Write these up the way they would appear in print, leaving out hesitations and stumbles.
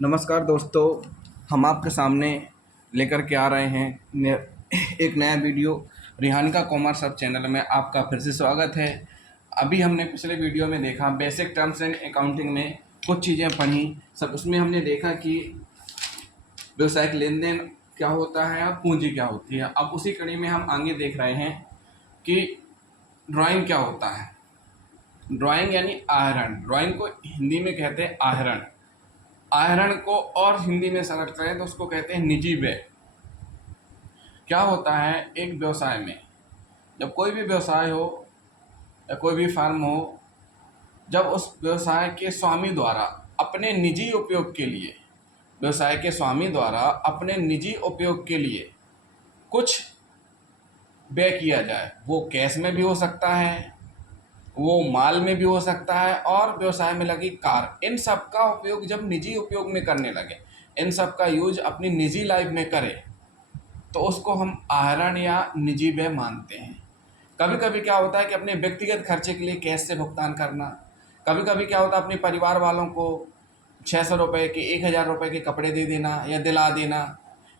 नमस्कार दोस्तों, हम आपके सामने लेकर के आ रहे हैं एक नया वीडियो। रिहानिका कॉमर्स हब चैनल में आपका फिर से स्वागत है। अभी हमने पिछले वीडियो में देखा बेसिक टर्म्स एंड अकाउंटिंग में कुछ चीज़ें पढ़ी। सब उसमें हमने देखा कि व्यवसायिक लेन देन क्या होता है और पूंजी क्या होती है। अब उसी कड़ी में हम आगे देख रहे हैं कि ड्राइंग क्या होता है। ड्राइंग यानी आहरण। ड्राइंग को हिंदी में कहते हैं आहरण। आहरण को और हिंदी में सरल करें तो उसको कहते हैं निजी व्यय। क्या होता है एक व्यवसाय में, जब कोई भी व्यवसाय हो या कोई भी फर्म हो, जब उस व्यवसाय के स्वामी द्वारा अपने निजी उपयोग के लिए व्यवसाय के स्वामी द्वारा अपने निजी उपयोग के लिए कुछ व्यय किया जाए, वो कैश में भी हो सकता है, वो माल में भी हो सकता है, और व्यवसाय में लगी कार, इन सब का उपयोग जब निजी उपयोग में करने लगे, इन सब का यूज अपनी निजी लाइफ में करें, तो उसको हम आहरण या निजी व्यय मानते हैं। कभी कभी क्या होता है कि अपने व्यक्तिगत खर्चे के लिए कैश से भुगतान करना। कभी कभी क्या होता है अपने परिवार वालों को 600 रुपये के 1000 रुपये के कपड़े दे देना या दिला देना,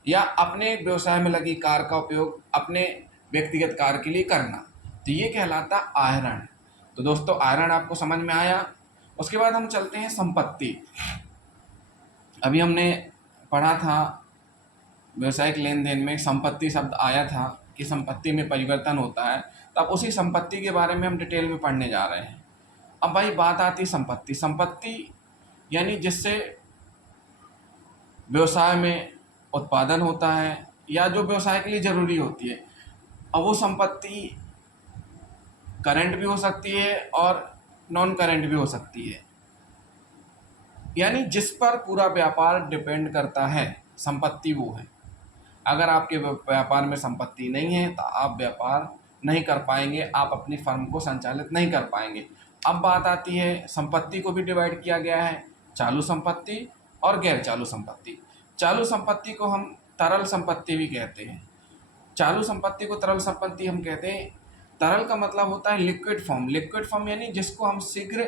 या अपने व्यवसाय में लगी कार का उपयोग अपने व्यक्तिगत कार के लिए करना, तो ये कहलाता आहरण। तो दोस्तों, आहरण आपको समझ में आया। उसके बाद हम चलते हैं संपत्ति। अभी हमने पढ़ा था व्यवसायिक लेन देन में संपत्ति शब्द आया था कि संपत्ति में परिवर्तन होता है, तो अब उसी संपत्ति के बारे में हम डिटेल में पढ़ने जा रहे हैं। अब भाई बात आती है संपत्ति। संपत्ति यानी जिससे व्यवसाय में उत्पादन होता है या जो व्यवसाय के लिए ज़रूरी होती है। अब वो संपत्ति करंट भी हो सकती है और नॉन करंट भी हो सकती है, यानी जिस पर पूरा व्यापार डिपेंड करता है, संपत्ति वो है। अगर आपके व्यापार में संपत्ति नहीं है तो आप व्यापार नहीं कर पाएंगे, आप अपनी फर्म को संचालित नहीं कर पाएंगे। अब बात आती है, संपत्ति को भी डिवाइड किया गया है चालू संपत्ति और गैर चालू संपत्ति। चालू संपत्ति को हम तरल संपत्ति भी कहते हैं। चालू संपत्ति को तरल संपत्ति हम कहते हैं। तरल का मतलब होता है लिक्विड फॉर्म। लिक्विड फॉर्म यानी जिसको हम शीघ्र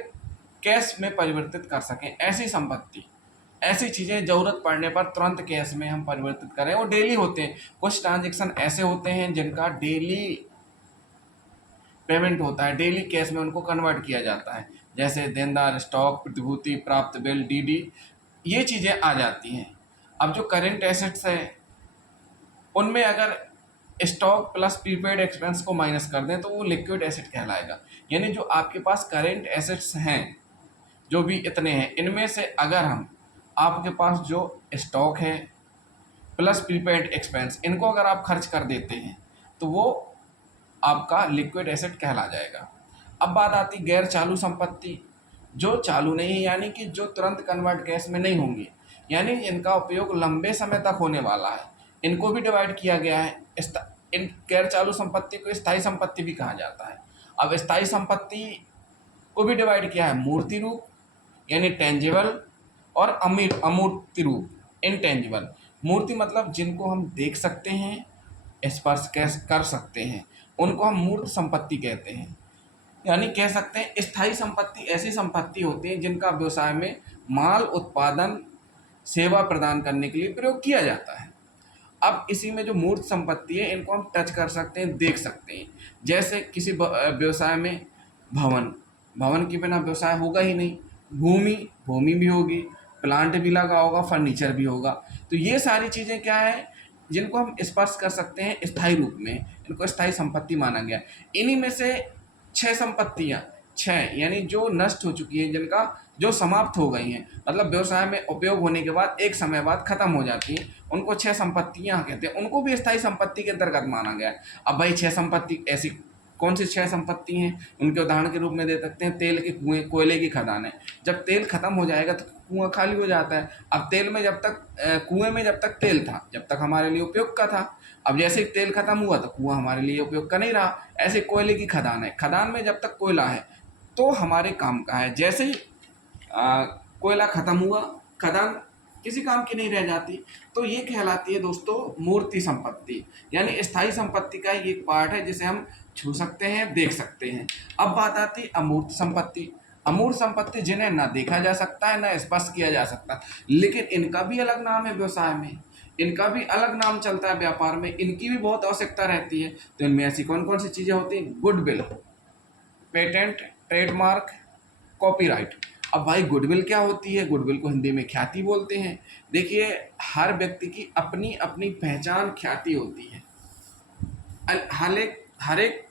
कैश में परिवर्तित कर सकें, ऐसी संपत्ति, ऐसी चीज़ें ज़रूरत पड़ने पर तुरंत कैश में हम परिवर्तित करें, वो डेली होते हैं। कुछ ट्रांजेक्शन ऐसे होते हैं जिनका डेली पेमेंट होता है, डेली कैश में उनको कन्वर्ट किया जाता है, जैसे देनदार, स्टॉक, प्रतिभूति, प्राप्त बिल, डीडी, ये चीज़ें आ जाती हैं। अब जो करेंट एसेट्स है उनमें अगर स्टॉक प्लस प्रीपेड एक्सपेंस को माइनस कर दें तो वो लिक्विड एसेट कहलाएगा। यानी जो आपके पास करेंट एसेट्स हैं, जो भी इतने हैं, इनमें से अगर हम आपके पास जो स्टॉक है प्लस प्रीपेड एक्सपेंस, इनको अगर आप खर्च कर देते हैं तो वो आपका लिक्विड एसेट कहला जाएगा। अब बात आती गैर चालू संपत्ति। जो चालू नहीं है यानी कि जो तुरंत कन्वर्ट कैश में नहीं होंगी, यानी इनका उपयोग लंबे समय तक होने वाला है, इनको भी डिवाइड किया गया है। इन गैर चालू संपत्ति को स्थायी संपत्ति भी कहा जाता है। अब स्थायी संपत्ति को भी डिवाइड किया है मूर्ति रूप यानी टेंजिबल और अमूर्ति रूप इनटेंजिबल। मूर्ति मतलब जिनको हम देख सकते हैं, स्पर्श कर सकते हैं, उनको हम मूर्त संपत्ति कहते हैं। यानी कह सकते हैं स्थायी संपत्ति ऐसी संपत्ति होती है जिनका व्यवसाय में माल उत्पादन सेवा प्रदान करने के लिए प्रयोग किया जाता है। अब इसी में जो मूर्त संपत्ति है, इनको हम टच कर सकते हैं, देख सकते हैं। जैसे किसी व्यवसाय में भवन के बिना व्यवसाय होगा ही नहीं। भूमि भी होगी, प्लांट भी लगा होगा, फर्नीचर भी होगा। तो ये सारी चीज़ें क्या है जिनको हम स्पर्श कर सकते हैं स्थायी रूप में, इनको स्थायी संपत्ति माना गया। इन्हीं में से 6 संपत्तियाँ, 6 यानी जो नष्ट हो चुकी हैं, जिनका जो समाप्त हो गई हैं, मतलब व्यवसाय में उपयोग होने के बाद एक समय बाद खत्म हो जाती हैं, उनको 6 संपत्तियाँ कहते हैं। उनको भी स्थायी संपत्ति के अंतर्गत माना गया। अब भाई 6 संपत्ति ऐसी कौन सी 6 संपत्ति हैं, उनके उदाहरण के रूप में दे सकते हैं। तेल के कुएँ, कोयले की खदानें। जब तेल खत्म हो जाएगा तो कुआं खाली हो जाता है। अब तेल में जब तक कुएं में जब तक तेल था, जब तक हमारे लिए उपयोग का था। अब जैसे ही तेल खत्म हुआ तो कुआं हमारे लिए उपयोग का नहीं रहा। ऐसे कोयले की खदान है, खदान में जब तक कोयला है तो हमारे काम का है। जैसे ही कोयला खत्म हुआ, खदान किसी काम की नहीं रह जाती। तो ये कहलाती है दोस्तों मूर्ति संपत्ति, यानी स्थायी संपत्ति का एक पार्ट है जिसे हम छू सकते हैं, देख सकते हैं। अब बात आती है अमूर्त संपत्ति। अमूर्त संपत्ति जिन्हें ना देखा जा सकता है ना स्पर्श किया जा सकता, लेकिन इनका भी अलग नाम है व्यवसाय में, इनका भी अलग नाम चलता है व्यापार में, इनकी भी बहुत आवश्यकता रहती है। तो इनमें ऐसी कौन कौन सी चीज़ें होती हैं? Goodwill, patent, trademark, copyright. अब भाई गुडविल क्या होती है? गुडविल को हिंदी में ख्याति बोलते हैं। देखिए, हर व्यक्ति की अपनी अपनी पहचान, ख्याति होती है। हर एक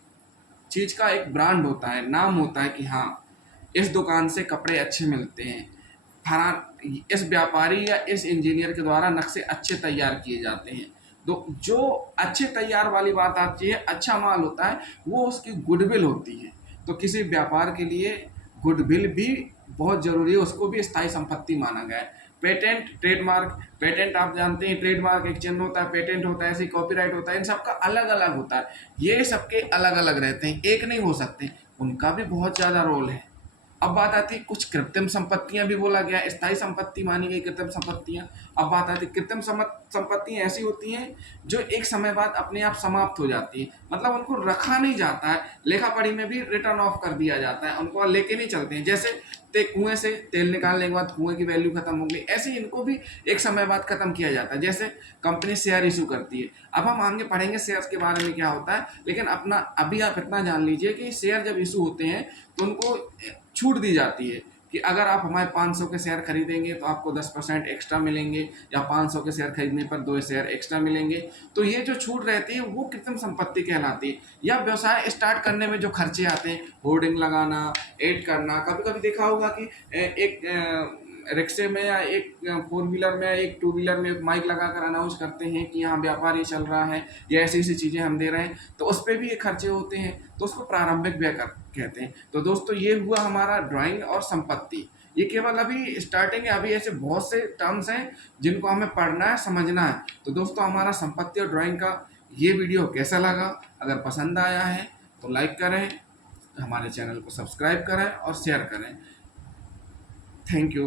चीज़ का एक ब्रांड होता है, नाम होता है कि हाँ, इस दुकान से कपड़े अच्छे मिलते हैं, इस व्यापारी या इस इंजीनियर के द्वारा नक्शे अच्छे तैयार किए जाते हैं। तो जो अच्छे तैयार वाली बात आती है, अच्छा माल होता है, वो उसकी गुडविल होती है। तो किसी व्यापार के लिए गुडविल भी बहुत ज़रूरी है, उसको भी स्थायी संपत्ति माना गया है। पेटेंट, ट्रेडमार्क, पेटेंट आप जानते हैं, ट्रेडमार्क एक चिन्ह होता है, पेटेंट होता है, ऐसे कॉपीराइट होता है, इन सबका अलग अलग होता है। ये सबके अलग अलग रहते हैं, एक नहीं हो सकते, उनका भी बहुत ज़्यादा रोल है। अब बात आती है, कुछ कृत्रिम संपत्तियां भी बोला गया, स्थायी संपत्ति मानी गई कृत्रिम संपत्तियां। अब बात आती है, कृत्रिम संपत्तियां ऐसी होती हैं जो एक समय बाद अपने आप समाप्त हो जाती है, मतलब उनको रखा नहीं जाता है, लेखा पढ़ी में भी रिटर्न ऑफ कर दिया जाता है, उनको लेके नहीं चलते हैं। जैसे कुएं से तेल निकालने के बाद कुएं की वैल्यू खत्म हो गई, ऐसे इनको भी एक समय बाद खत्म किया जाता है। जैसे कंपनी शेयर इशू करती है, अब हम आगे पढ़ेंगे शेयर्स के बारे में क्या होता है, लेकिन अपना अभी आप इतना जान लीजिए कि शेयर जब इशू होते हैं तो उनको छूट दी जाती है कि अगर आप हमारे 500 के शेयर खरीदेंगे तो आपको 10% एक्स्ट्रा मिलेंगे, या 500 के शेयर खरीदने पर 2 शेयर एक्स्ट्रा मिलेंगे। तो ये जो छूट रहती है वो कृत्रिम संपत्ति कहलाती है। या व्यवसाय स्टार्ट करने में जो खर्चे आते हैं, होर्डिंग लगाना, एड करना, कभी कभी देखा होगा कि एक रिक्शे में या एक 4 व्हीलर में, एक 2 व्हीलर में एक माइक लगा कर अनाउंस करते हैं कि यहाँ व्यापार ये चल रहा है, ये ऐसी ऐसी चीज़ें हम दे रहे हैं, तो उस पर भी ये खर्चे होते हैं, तो उसको प्रारंभिक व्यय कहते हैं। तो दोस्तों, ये हुआ हमारा ड्राइंग और संपत्ति। ये केवल अभी स्टार्टिंग है, अभी ऐसे बहुत से टर्म्स हैं जिनको हमें पढ़ना है, समझना है। तो दोस्तों, हमारा संपत्ति और ड्राइंग का ये वीडियो कैसा लगा? अगर पसंद आया है तो लाइक करें, हमारे चैनल को सब्सक्राइब करें और शेयर करें। Thank you.